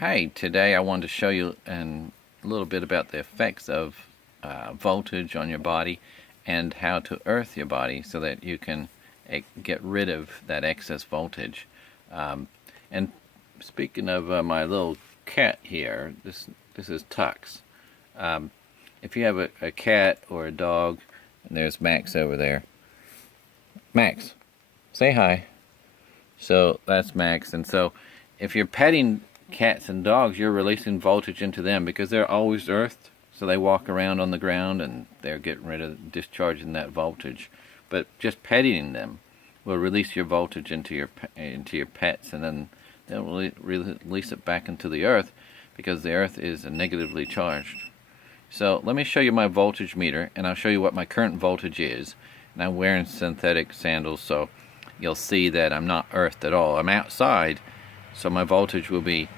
Hi, today I wanted to show you a little bit about the effects of voltage on your body and how to earth your body so that you can get rid of that excess voltage. And speaking of my little cat here, this is Tux. If you have a cat or a dog, and there's Max over there. Max, say hi. So that's Max, and so if you're petting cats and dogs, you're releasing voltage into them because they're always earthed, so they walk around on the ground and they're getting rid of discharging that voltage. But just petting them will release your voltage into your pets, and then they'll release it back into the earth because the earth is negatively charged. So let me show you my voltage meter, and I'll show you what my current voltage is. And I'm wearing synthetic sandals, so you'll see that I'm not earthed at all. I'm outside, so my voltage will be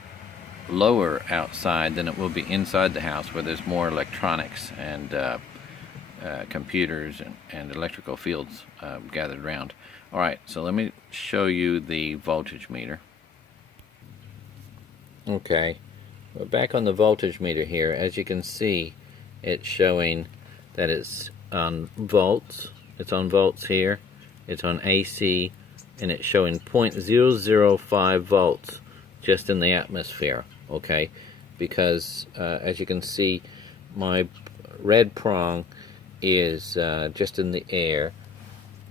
lower outside than it will be inside the house where there's more electronics and computers and electrical fields gathered around. Alright, so let me show you the voltage meter. Okay, we're back on the voltage meter here. As you can see, it's showing that it's on volts. It's on volts here. It's on AC, and it's showing 0.005 volts just in the atmosphere. Okay, because as you can see, my red prong is just in the air.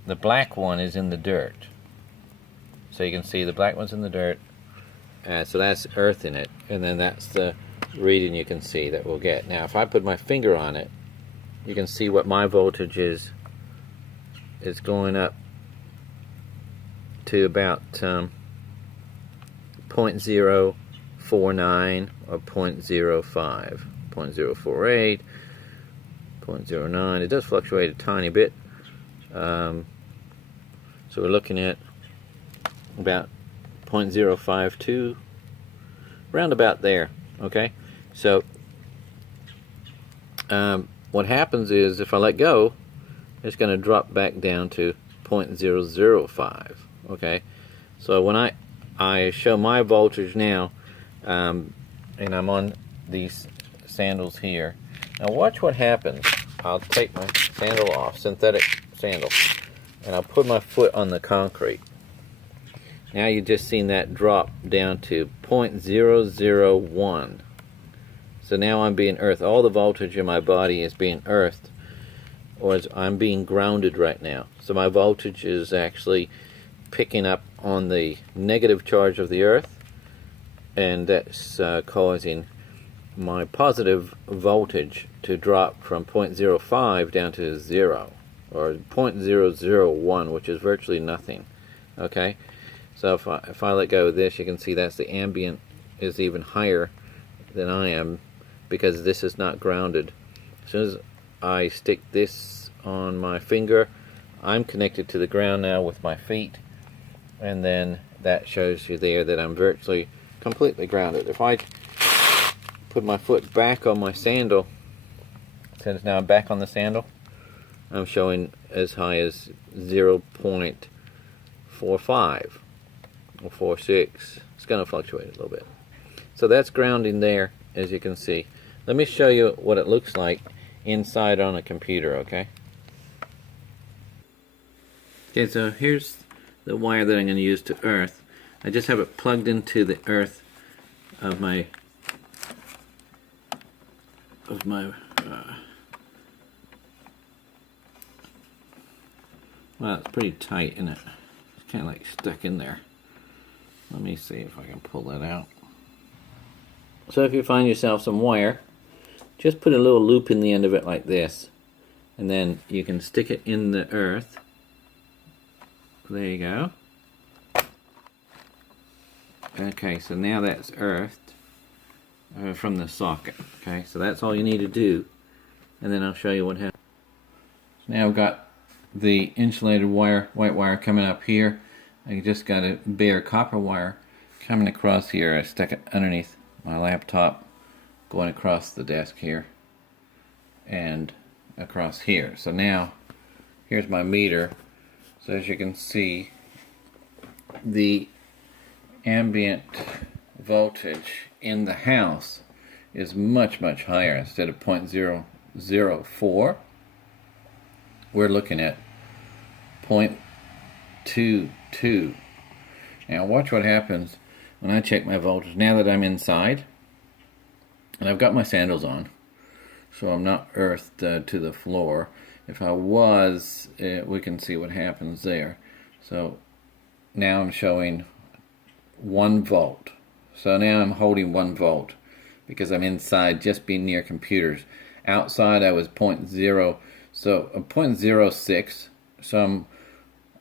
The black one is in the dirt. So you can see the black one's in the dirt. So that's earth in it, and then that's the reading you can see that we'll get. Now if I put my finger on it, you can see what my voltage is. It's going up to about 0.049 or 0.05, 0.048, 0.09. It does fluctuate a tiny bit. So we're looking at about 0.052, round about there. Okay, so what happens is if I let go, it's going to drop back down to 0.005. Okay, so when I show my voltage now, and I'm on these sandals here. Now watch what happens. I'll take my sandal off, synthetic sandal, and I'll put my foot on the concrete. Now you've just seen that drop down to 0.001. So now I'm being earthed. All the voltage in my body is being earthed, or I'm being grounded right now. So my voltage is actually picking up on the negative charge of the earth, and that's causing my positive voltage to drop from 0.05 down to 0, or 0.001, which is virtually nothing. Okay, so if I let go of this, you can see that's the ambient is even higher than I am because this is not grounded. As soon as I stick this on my finger, I'm connected to the ground now with my feet, and then that shows you there that I'm virtually completely grounded. If I put my foot back on my sandal, since now I'm back on the sandal, I'm showing as high as 0.45 or 46. It's going to fluctuate a little bit. So that's grounding there, as you can see. Let me show you what it looks like inside on a computer, okay? Okay, so here's the wire that I'm going to use to earth. I just have it plugged into the earth of my well, it's pretty tight, isn't it? It's kind of like stuck in there. Let me see if I can pull that out. So if you find yourself some wire, just put a little loop in the end of it like this, and then you can stick it in the earth. There you go. Okay, so now that's earthed from the socket. Okay, so that's all you need to do, and then I'll show you what happens. Now I've got the insulated wire, white wire, coming up here. I just got a bare copper wire coming across here. I stuck it underneath my laptop, going across the desk here and across here. So now here's my meter. So as you can see, the ambient voltage in the house is much, much higher. Instead of 0.004, we're looking at 0.22. Now watch what happens when I check my voltage. Now that I'm inside, and I've got my sandals on, so I'm not earthed to the floor. If I was, we can see what happens there. So now I'm showing 1 volt. So now I'm holding 1 volt because I'm inside, just being near computers. Outside I was 0.06. So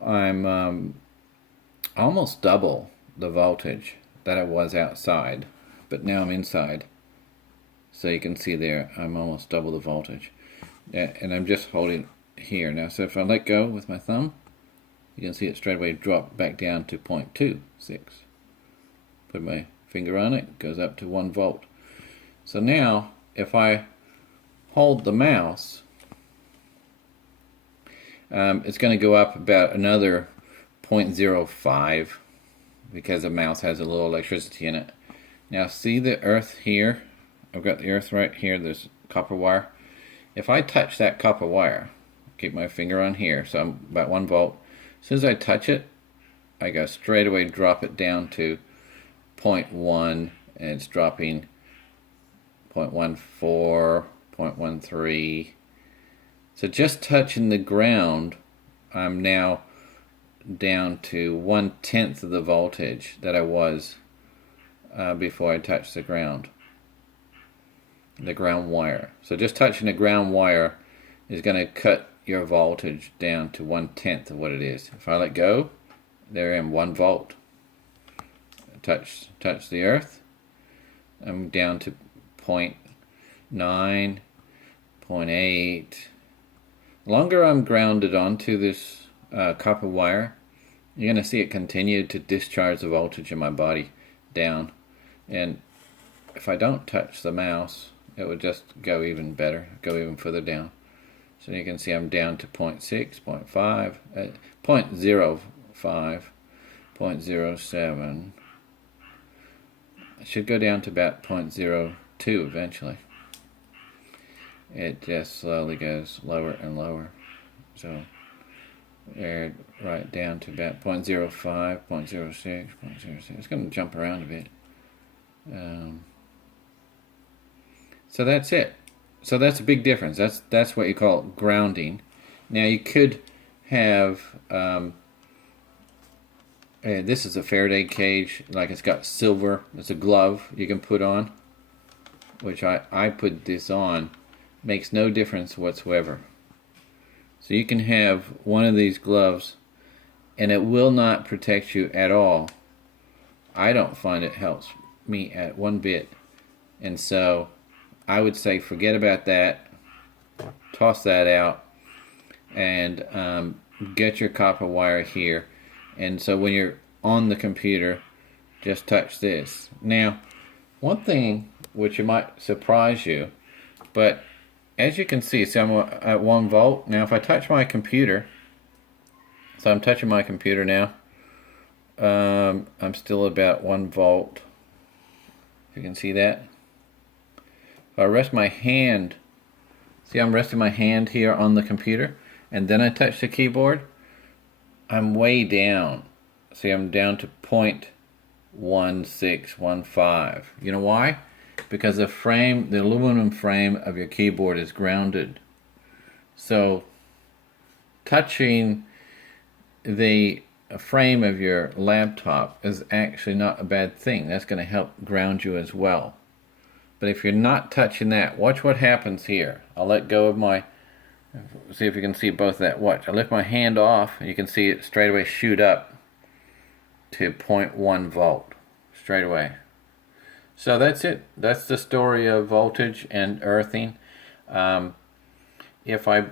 I'm almost double the voltage that I was outside, but now I'm inside. So you can see there, I'm almost double the voltage. And I'm just holding here. Now, so if I let go with my thumb, you can see it straight away drop back down to 0.26. Put my finger on it, it goes up to 1 volt. So now, if I hold the mouse, it's going to go up about another 0.05 because the mouse has a little electricity in it. Now see the earth here? I've got the earth right here, there's copper wire. If I touch that copper wire, keep my finger on here, so I'm about 1 volt. As soon as I touch it, I go straight away drop it down to 0.1, and it's dropping 0.14, 0.13. So just touching the ground, I'm now down to 1/10 of the voltage that I was before I touched the ground wire. So just touching the ground wire is going to cut your voltage down to 1/10 of what it is. If I let go, there I am, 1 volt. Touch the earth, I'm down to 0.9, 0.8. The longer I'm grounded onto this copper wire, you're going to see it continue to discharge the voltage in my body down. And if I don't touch the mouse, it would just go even better, go even further down. So you can see I'm down to 0.6, 0.5, 0.05, 0.07. I should go down to about 0.02 eventually. It just slowly goes lower and lower. So we're right down to about 0.05, 0.06, 0.06. It's going to jump around a bit. So that's it. So that's a big difference. That's what you call grounding. Now you could have this is a Faraday cage, like it's got silver. It's a glove you can put on, which I put this on. Makes no difference whatsoever. So you can have one of these gloves and it will not protect you at all. I don't find it helps me at one bit. And so I would say forget about that, toss that out, and get your copper wire here. And so when you're on the computer, just touch this. Now, one thing which might surprise you, but as you can see, so I'm at 1 volt. Now if I touch my computer, so I'm touching my computer now, I'm still about 1 volt. You can see that. If I rest my hand, see I'm resting my hand here on the computer, and then I touch the keyboard, I'm way down. See, I'm down to 0.1615. You know why? Because the aluminum frame of your keyboard is grounded. So touching the frame of your laptop is actually not a bad thing. That's going to help ground you as well. But if you're not touching that, watch what happens here. I'll let go of my, see if you can see both of that. Watch, I lift my hand off and you can see it straight away shoot up to 0.1 volt straight away. So that's it. That's the story of voltage and earthing. If I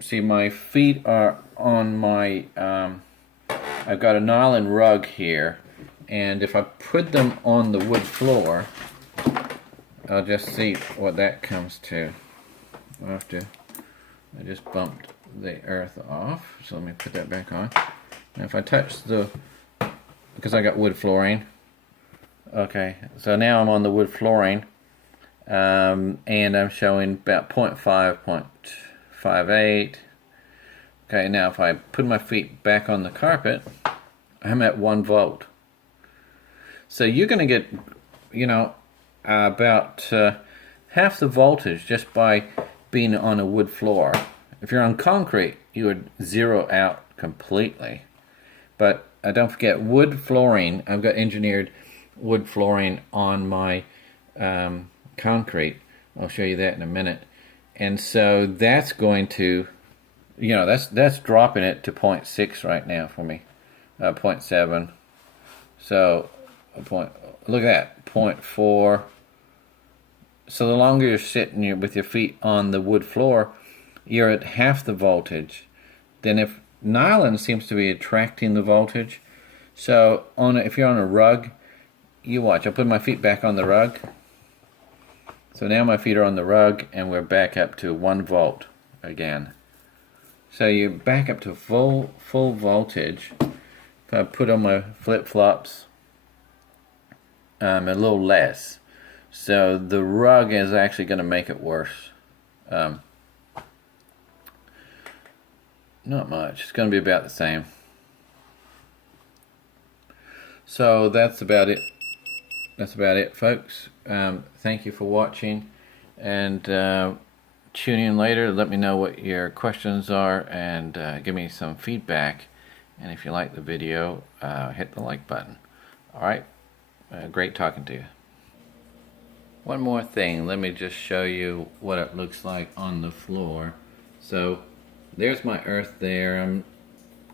see my feet are on my, I've got a nylon rug here, and if I put them on the wood floor, I'll just see what that comes to. I just bumped the earth off, so let me put that back on. Now if I touch because I got wood flooring, Okay, so now I'm on the wood flooring, and I'm showing about 0.5, 0.58. Okay, now if I put my feet back on the carpet, I'm at 1 volt. So you're going to get, you know, about half the voltage just by being on a wood floor. If you're on concrete, you would zero out completely. But don't forget, wood flooring, I've got engineered wood flooring on my concrete. I'll show you that in a minute. And so that's going to, you know, that's dropping it to 0.6 right now for me, 0.7. So look at that, 0.4. So the longer you're sitting with your feet on the wood floor, you're at half the voltage. Then if nylon seems to be attracting the voltage, so if you're on a rug, you watch. I'll put my feet back on the rug. So now my feet are on the rug, and we're back up to 1 volt again. So you're back up to full voltage. If I put on my flip-flops, a little less. So the rug is actually going to make it worse. Not much. It's going to be about the same. So that's about it. That's about it, folks. Thank you for watching, and tune in later. Let me know what your questions are, and give me some feedback. And if you like the video, hit the like button. All right. Great talking to you. One more thing. Let me just show you what it looks like on the floor. So there's my earth there. I'm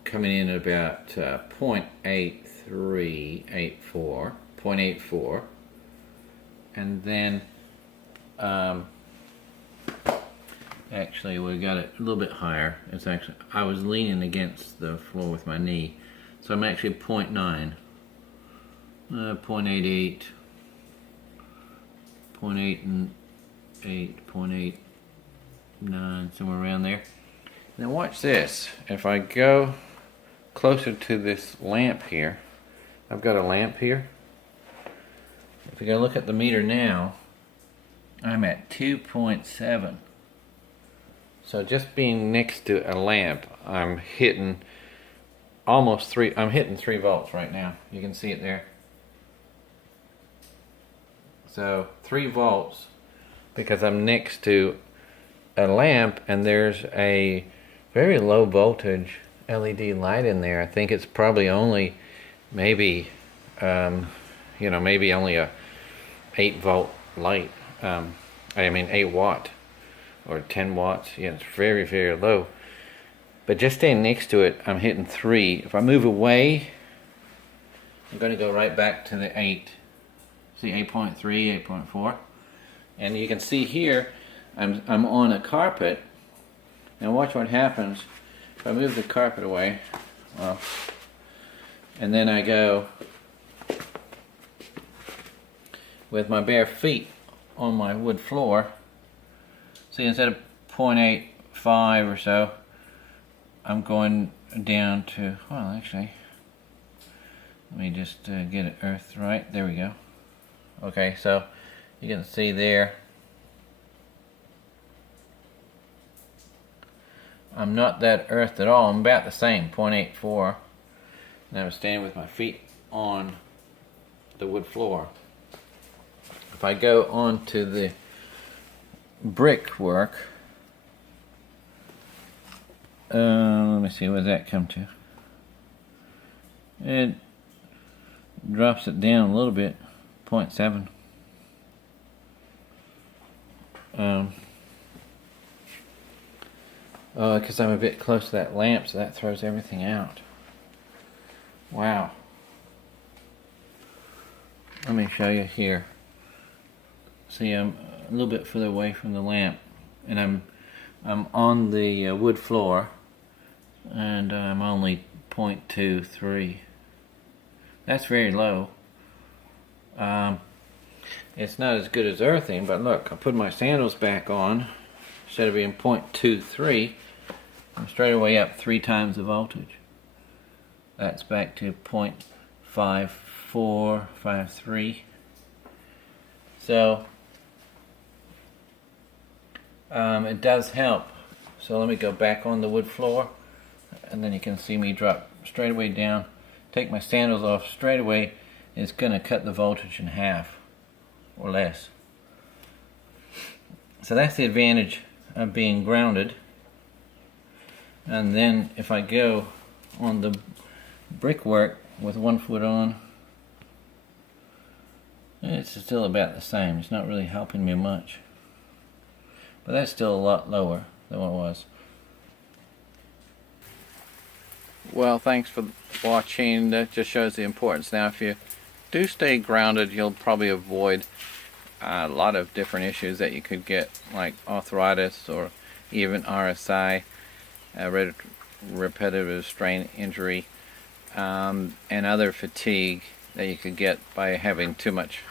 coming in at about 0.84, and then actually we got it a little bit higher. It's actually, I was leaning against the floor with my knee, so I'm actually 0.9, 0.88, 0.8 and 0.89, somewhere around there. Now watch this. If I go closer to this lamp here, I've got a lamp here. If you go look at the meter now, I'm at 2.7. So just being next to a lamp, I'm hitting almost 3. I'm hitting 3 volts right now. You can see it there. So 3 volts because I'm next to a lamp, and there's a very low voltage LED light in there. I think it's probably only maybe maybe only a 8 volt light. I mean 8 watt or 10 watts. Yeah, it's very, very low. But just staying next to it, I'm hitting 3. If I move away, I'm going to go right back to the 8. See, 8.3, 8.4. And you can see here, I'm on a carpet. And watch what happens if I move the carpet away. Well, and then I go with my bare feet on my wood floor. See, instead of 0.85 or so, I'm going down to, well, actually, let me just get it earthed right. There we go. Okay, so you can see there, I'm not that earthed at all. I'm about the same, 0.84. And I'm standing with my feet on the wood floor. If I go on to the brickwork, let me see, what does that come to? It drops it down a little bit, 0.7. Because I'm a bit close to that lamp, so that throws everything out. Wow. Let me show you here. See, I'm a little bit further away from the lamp, and I'm on the wood floor, and I'm only 0.23. That's very low. It's not as good as earthing, but look, I put my sandals back on. Instead of being 0.23, I'm straight away up 3 times the voltage. That's back to 0.54, 53. So it does help. So let me go back on the wood floor, and then you can see me drop straight away down, take my sandals off straight away. It's going to cut the voltage in half or less. So that's the advantage of being grounded. And then if I go on the brickwork with one foot on, it's still about the same. It's not really helping me much. But that's still a lot lower than what it was. Well, thanks for watching. That just shows the importance. Now, if you do stay grounded, you'll probably avoid a lot of different issues that you could get, like arthritis or even RSI, repetitive strain injury, and other fatigue that you could get by having too much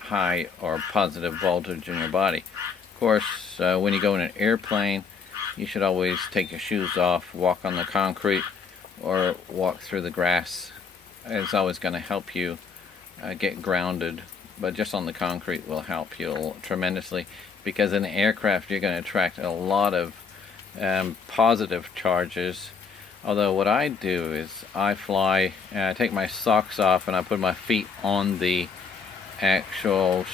high or positive voltage in your body. Of course, when you go in an airplane, you should always take your shoes off, walk on the concrete, or walk through the grass. It's always going to help you get grounded, but just on the concrete will help you tremendously, because in an aircraft you're going to attract a lot of positive charges. Although what I do is I fly, I take my socks off and I put my feet on the actual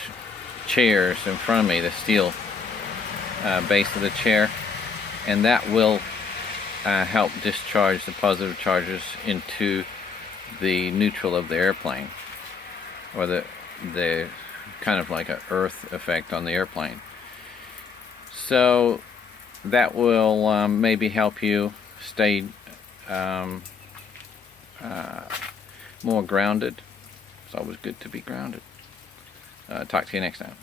chairs in front of me, the steel base of the chair, and that will help discharge the positive charges into the neutral of the airplane, or the kind of like an earth effect on the airplane. So that will maybe help you stay more grounded. It's always good to be grounded. Talk to you next time.